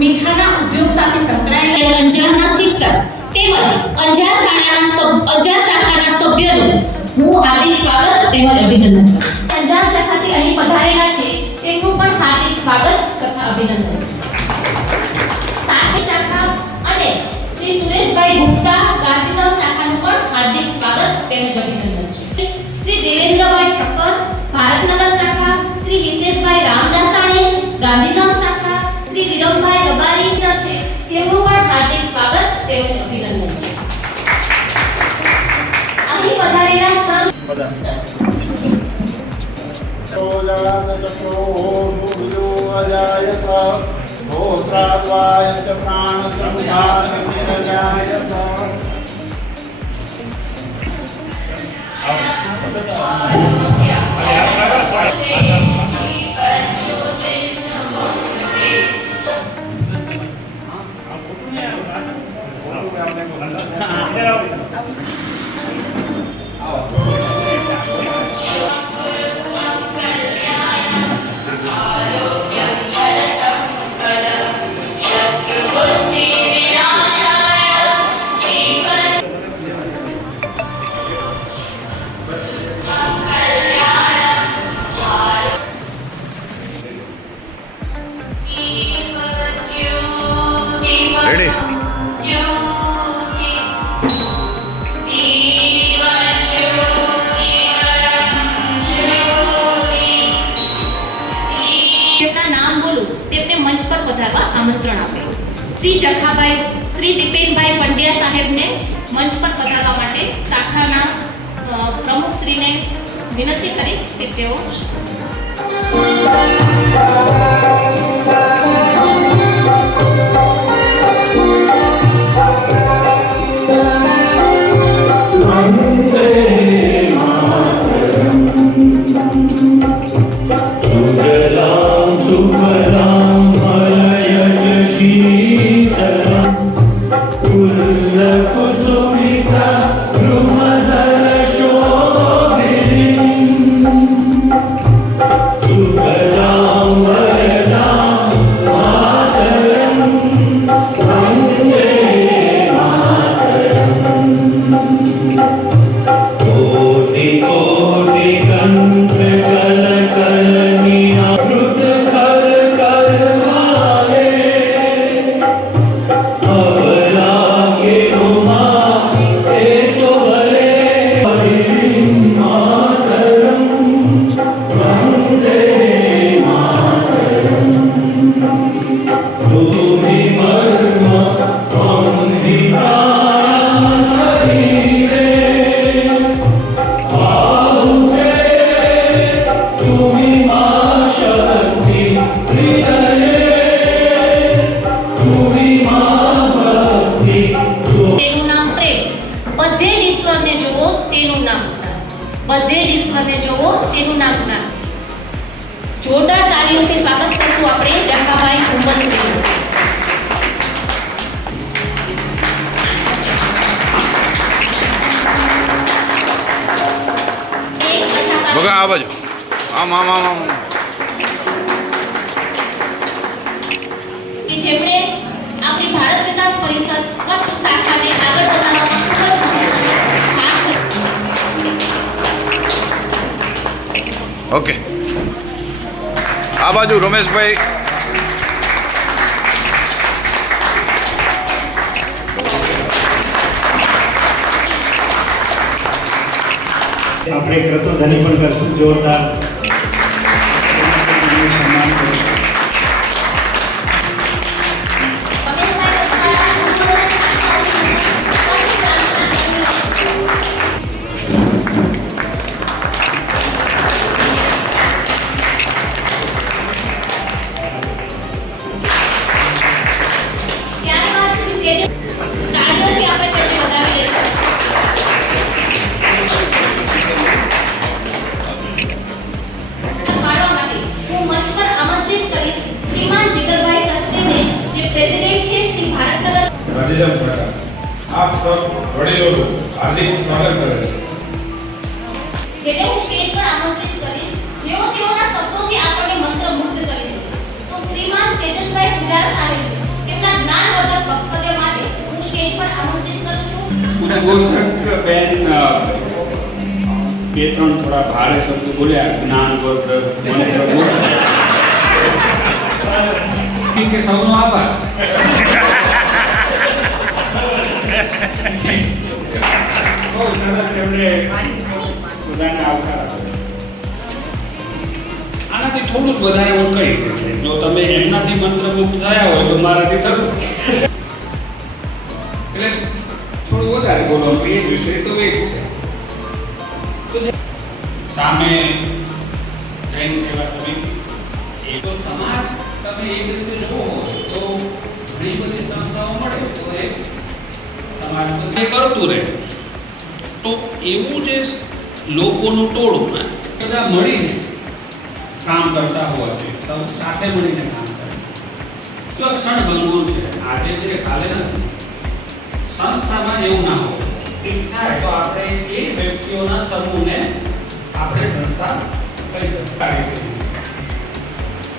મીઠાના ઉદ્યોગ સાથે સંકળાયેલા અંજારના શિક્ષક તેમજ અંજાર શાખાના સભ્યોનું હું હાર્દિક સ્વાગત તેમજ અભિનંદન કરું છું. અંજાર શાખાથી અહીં પધારેલા છે તેમનું પણ હાર્દિક સ્વાગત તથા અભિનંદન. સાથી શાખા અને શ્રી સુરેશભાઈ ગુપ્તા ગાંધીધામ શાખાનું પણ હાર્દિક સ્વાગત તેમજ અભિનંદન છે. શ્રી દેવેન્દ્રભાઈ ઠક્કર ભારતનગર શાખા, શ્રી હિતેશભાઈ રામદાસાણી ગાંધીધામ શાખા, શ્રી વિરમભાઈ રબારી છે તેમનું પણ હાર્દિક સ્વાગત તેમજ અભિનંદન છે. અહીં પધારેલા સર આમંત્રણ આપેલું. શ્રી ચરખાભાઈ શ્રી દીપેનભાઈ પંડ્યા સાહેબને મંચ પર પધારવા માટે શાખાના પ્રમુખ શ્રીને વિનંતી કરીશ કે તેઓ બધે જ ઈશ્વરને જોવો તેનું નામ જ્ઞાન. જોરદાર તાળીઓથી સ્વાગત કરશું આપણે ચરખાભાઈ ગુંબતશ્રીનું. બગા આ બાજુ આમ આમ આમ આમ કે જેમણે આપણી ભારત પરિષદ કચ્છ શાખાને આગળ વધારવામાં ખૂબ જ મહત્વનો ભાગ ભજવ્યો. ઓકે, આ બાજુ રમેશભાઈ. આપણે કૃતજ્ઞ પણ કરશું જોરદાર. ત્યારબાદ કાર્યોથી આપણે તેમને વધાવી લઈશું. પાડવા માટે હું મંચ પર આમંત્રિત કરીશ શ્રીમાન જીગરભાઈ સચદેવને, જે પ્રેસિડેન્ટ છે શ્રી ભારતનગર. ગાંધીધામ શાખા આપ સૌ વડીલોનું હાર્દિક સ્વાગત કરે છે. જેને હું સ્ટેજ પર આમંત્રિત કરીશ, જેઓ તેઓના શબ્દોથી આપણને મંત્રમુગ્ધ કરી દેશે. તો શ્રીમાન તેજસભાઈ પૂજારા સાહેબને તેમના જ્ઞાનવર્ધક વક્તવ્ય માટે હું સ્ટેજ પર આમંત્રિત કરું છું. ઉદ્ઘોષક બેન બે ત્રણ થોડા ભારે શબ્દો બોલ્યા, જ્ઞાનવર્ધક, મંત્રમુગ્ધ. ઠીક છે, સૌનો આભાર. બહુ સરસ એમણે બધાને આવકાર આપ્યો. આનાથી થોડું જ વધારે હું કહી શકીશ. જો તમે એમનાથી મંત્રમુગ્ધ થયા હોય તો મારાથી થશે. એટલે થોડું વધારે બોલવાનું, એ જ વિષય તો એ જ છે. તો સામે જૈન સેવા સમિતિ, એ તો સમાજ તમે એક રીતે જુઓ તો ઘણી બધી સંસ્થાઓ મળે તો એ સમાજ તો એ કરતું રહે. તો એવું જે લોકોનું ટોળું ને બધા મળીને કામ કરતા હોવાથી, સૌ સાથે મળીને કામ કરે તો ક્ષણભંગુર છે. આજે છે, કાલે નથી. સંસ્થામાં એવું ના હોય. ઠીક થાય તો આપણે એ વ્યક્તિઓના સમૂહને આપણે સંસ્થા કહી શકીએ.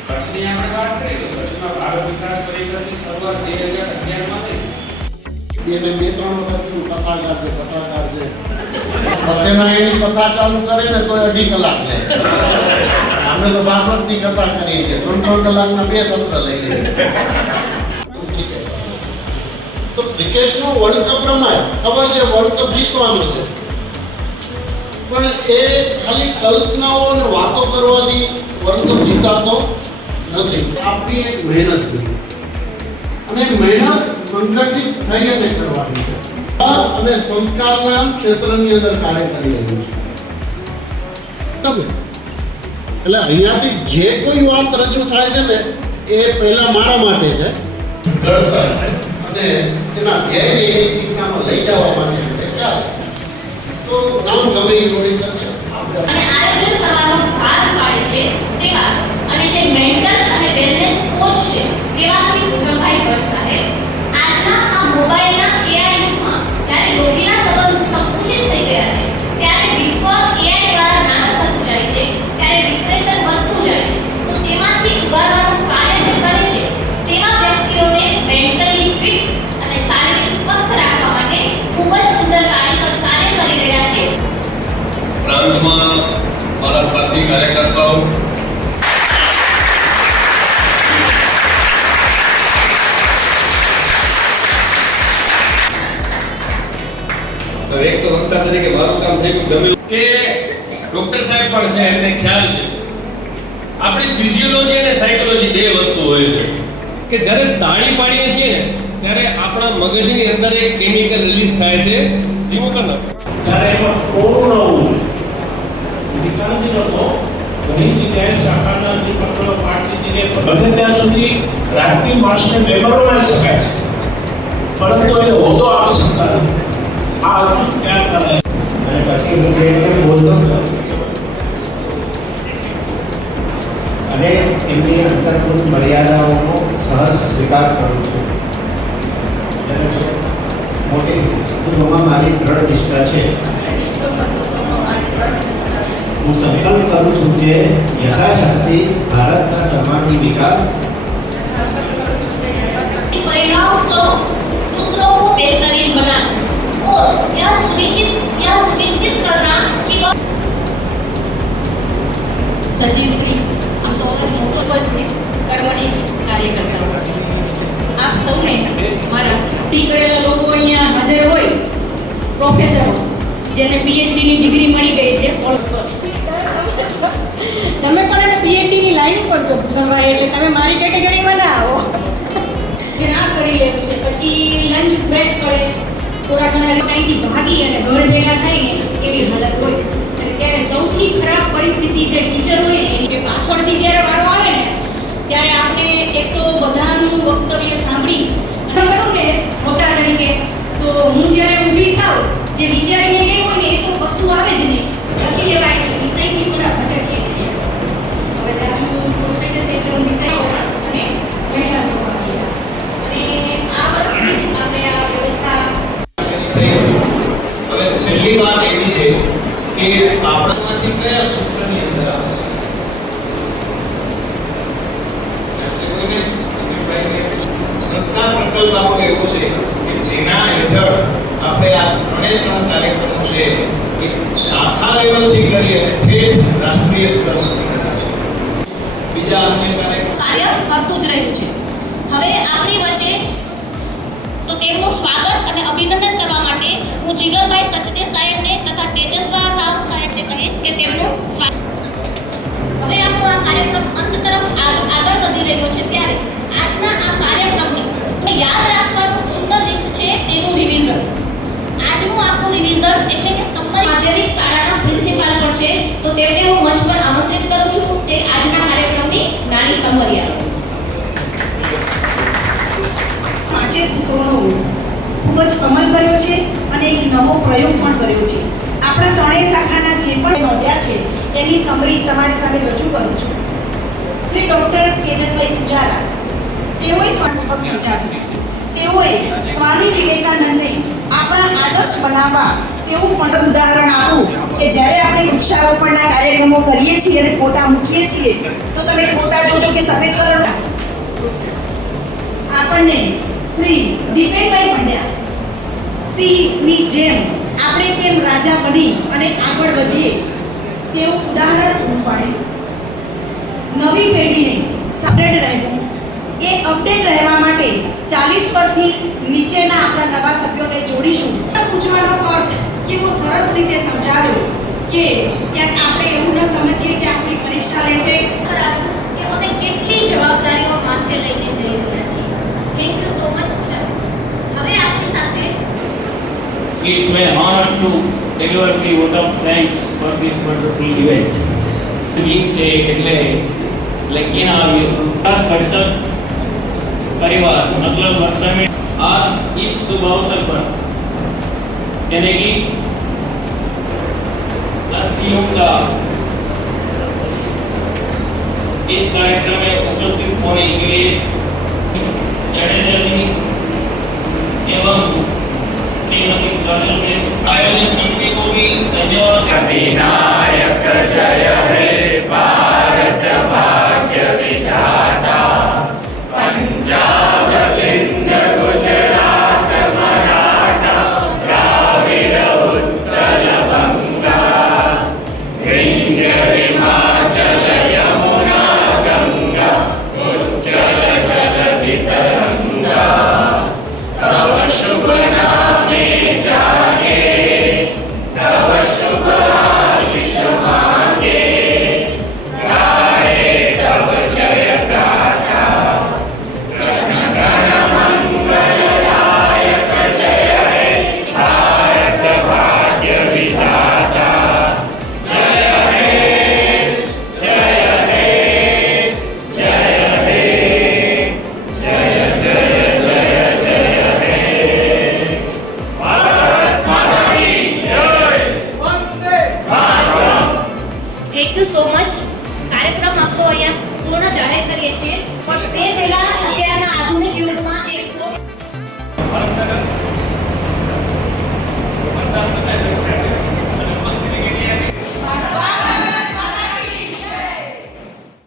કચ્છની આપણે વાત કરીએ તો કચ્છમાં ભારત વિકાસ પરિષદની શરૂઆત 2011માં થઈ. એને બે ત્રણ વખત કથાકાર છે. એમાં એની કથા ચાલુ કરે ને તો 2.5 કલાક લે. અમે તો ભાગવતની કથા કરીએ છીએ, 3 કલાકના 2 સત્ર લઈ લઈએ. તો ક્રિકેટનો વર્લ્ડ કપ રમાય, ખબર છે વર્લ્ડ કપ જીતવાનો છે, પણ એ ખાલી કલ્પનાઓ અને વાતો કરવાથી વર્લ્ડ કપ જીતાતો નથી. આપણી એક મહેનત હોય અને મહેનત સંગઠિત થઈને કરવાની છે અને સંસ્કારના ક્ષેત્રની અંદર કાર્ય કરી રહ્યું છે. તમે એટલે અહીંયાથી જે કોઈ વાત રજૂ થાય છે ને એ પહેલા મારા માટે છે, ઘડતર અને એના ધ્યેયને એ દિશામાં લઈ જવા માટે છે. ચાલો તો નામ ગમે એ જોડી શકે અને આયોજન કરવાનો ભાર પાડે છે તેવા અને જે મેન્ટલ અને વેલનેસ કોચ છે તેવા શ્રી વિક્રમભાઈ ભટ્ટ સાહેબ. આજના આ મોબાઈલના એઆઈ યુગમાં જ્યારે લોહીના સંબંધ સંકુચિત થઈ ગયા છે, ત્યારે વિશ્વ એઆઈ દ્વારા નાનું થતું જાય છે, ત્યારે ડિપ્રેશન વધતું જાય છે. તો તેમાંથી ઉગારવાનું કાર્ય જે કરે છે તેવા વ્યક્તિઓને મેન્ટલી ફિટ અને શારીરિક સ્વસ્થ રાખવા માટે ખૂબ જ સુંદર કાર્ય કરી રહ્યા છે. પ્રાંતમાં મારા સાથી કાર્યકર્તાઓ એક તો વક્તા તરીકે મારું કામ થઈ ગયું ગમે કે ડોક્ટર સાહેબ પણ છે, એને ખ્યાલ છે. આપણી ફિઝિયોલોજી અને સાયકોલોજી બે વસ્તુ હોય છે કે જ્યારે તાળી પાડીએ છીએ ને ત્યારે આપણા મગજની અંદર એક કેમિકલ રિલીઝ થાય છે. એવું કર નાખો ત્યારે એમાં પૂર્ણ હોવું અધિકાંશી લોકો ઘણી જગ્યાએ શાખાના અધિપત્રો પાઠની જગ્યાએ બને ત્યાં સુધી રાજકીય માણસને મેમ્બર બનાવી શકાય છે, પરંતુ એને હોદ્દો આપી શકતા નથી. આ અદભુત જ્ઞાન કરે અને પછી હું જે બોલતો હતો અને એમની અંતર્ગત મર્યાદાઓનો સહજ સ્વીકાર કરું છું. મોટી કુટુંબમાં મારી દ્રઢ નિષ્ઠા છે. હું સંકલ્પ કરું છું કે યથાશક્તિ ભારતના સર્વાંગી વિકાસ પરિણામ સ્વરૂપ હું बेहतरीन बनाना और यह सुनिश्चित करना कि वह सचिव श्री हम तो उपस्थित कर्मनिष्ठ कार्यकर्ताओं आप સૌને મારા ટી કરેલા લોકો અહીંયા હાજર હોય પ્રોફેસરો જેને પીએચડી ની ડિગ્રી મળી ગઈ છે તમે પણ હવે પીએચડી ની લાઈન પર છો ભૂષણભાઈ, એટલે તમે મારી કેટેગરીમાં ના આવો. જે ના કરી લેવું છે પછી લંચ બ્રેક કરે થોડા ઘણા ટાઈમથી ભાગી અને ઘર ભેગા થાય ને એવી હાલત હોય અને ત્યારે સૌથી ખરાબ પરિસ્થિતિ જે ટીચર હોય ને એની પાછળથી જ્યારે વારો આવે ને ત્યારે આપણે એક તો બધાનું વક્તવ્ય સાંભળી અને કહ્યું ને શ્રોતા તરીકે તો હું જ્યારે ઊભી થાઉં જે વિચારીને ગઈ હોય ને એ તો વસ્તુ આવે જ નહીં, લખી લેવાય એટલે વિષયથી થોડા ભટકીએ છીએ. હવે જ્યારે હું પહોંચી જશે એટલે હું વિષય અને ગણેલા શીખવા ગયા અને આ વર્ષથી જ આપણે આ વ્યવસ્થા. હવે છેલ્લી વાત એવી છે કે આપણામાંથી કયા સૂત્રની અંદર આવે છે કોઈને સંસ્થા પ્રકલ્પ આપણો એવો છે કે જેના હેઠળ આપણે આ ત્રણ કાર્યક્રમો છે એ શાખા લેવલથી કરી અને ઠેઠ રાષ્ટ્રીય સ્તર સુધીના છે. બીજા અન્ય કાર્યક્રમો કાર્ય કરતું જ રહ્યું છે. હવે આપણી વચ્ચે તો તેમનું સ્વાગત અને અભિનંદન કરવા માટે હું જીગરભાઈ સચદેવ સાહેબને તથા તેજસ્વા રાવ સાહેબને કહીશ કે તેમનું સ્વાગત. હવે આપણો આ કાર્યક્રમ અંત તરફ આગળ વધી રહ્યો છે ત્યારે આજના આ કાર્યક્રમને યાદ રાખવાનું સુંદર રીત છે તેનું રિવિઝન. આજનું આપણું રિવિઝન એટલે કે સંમત માધ્યમિક શાળાના પ્રિન્સિપાલ પણ છે તો તેમને હું મંચ પર આમંત્રિત કરું છું તે આજના કાર્યક્રમની નાની સમરી આપે. પાંચે સૂત્રોનો ખૂબ જ અમલ કર્યો છે અને એક નવો પ્રયોગ પણ કર્યો છે. આપણા ત્રણેય શાખાના જે પણ નોંધ્યા છે એની સમરી તમારી સામે રજૂ કરું છું. શ્રી ડૉક્ટર તેજસભાઈ પૂજારા તેઓએ સ્વાગત સમજાવ્યું. તેઓએ સ્વામી વિવેકાનંદને આપણા આદર્શ બનાવવા તેવું પણ ઉદાહરણ આપું કે જ્યારે આપણે વૃક્ષારોપણના કાર્યક્રમો કરીએ છીએ અને ફોટા મૂકીએ છીએ તો તમે ફોટા જોજો કે સફેદ કલરના આપણને શ્રી દીપેનભાઈ પંડ્યા સિંહની જેમ આપણે તેમ રાજા બની અને આગળ વધીએ તેવું ઉદાહરણ પૂરું પાડે. નવી પેઢીને અપડેટ રહેવું એ અપડેટ રહેવા માટે 40 પરથી નીચેના આપણા નવા સભ્યોને જોડીશું. પૂછવાનો અર્થ કેવો સરસ રીતે સમજાવ્યો કે ક્યાંક આપણે એવું ન સમજીએ કે આપણી પરીક્ષા લે છે કે અમે કેટલી જવાબદારીઓ માથે લઈને જઈ રહ્યા છીએ. થેન્ક યુ સો મચ પૂજા. હવે આપની સાથે It's my honor to deliver the vote of thanks for this wonderful event. ગીત છે એટલે લખીને આવ્યું ખાસ પરિષદ परिवार मतलब वर्षा में आज इस शुभ अवसर पर यानी कि लड़कियों का इस कार्यक्रम में उपस्थित होने के लिए जडेजा जी एवं श्रीमती काजल में आयोजन समिति को भी धन्यवाद.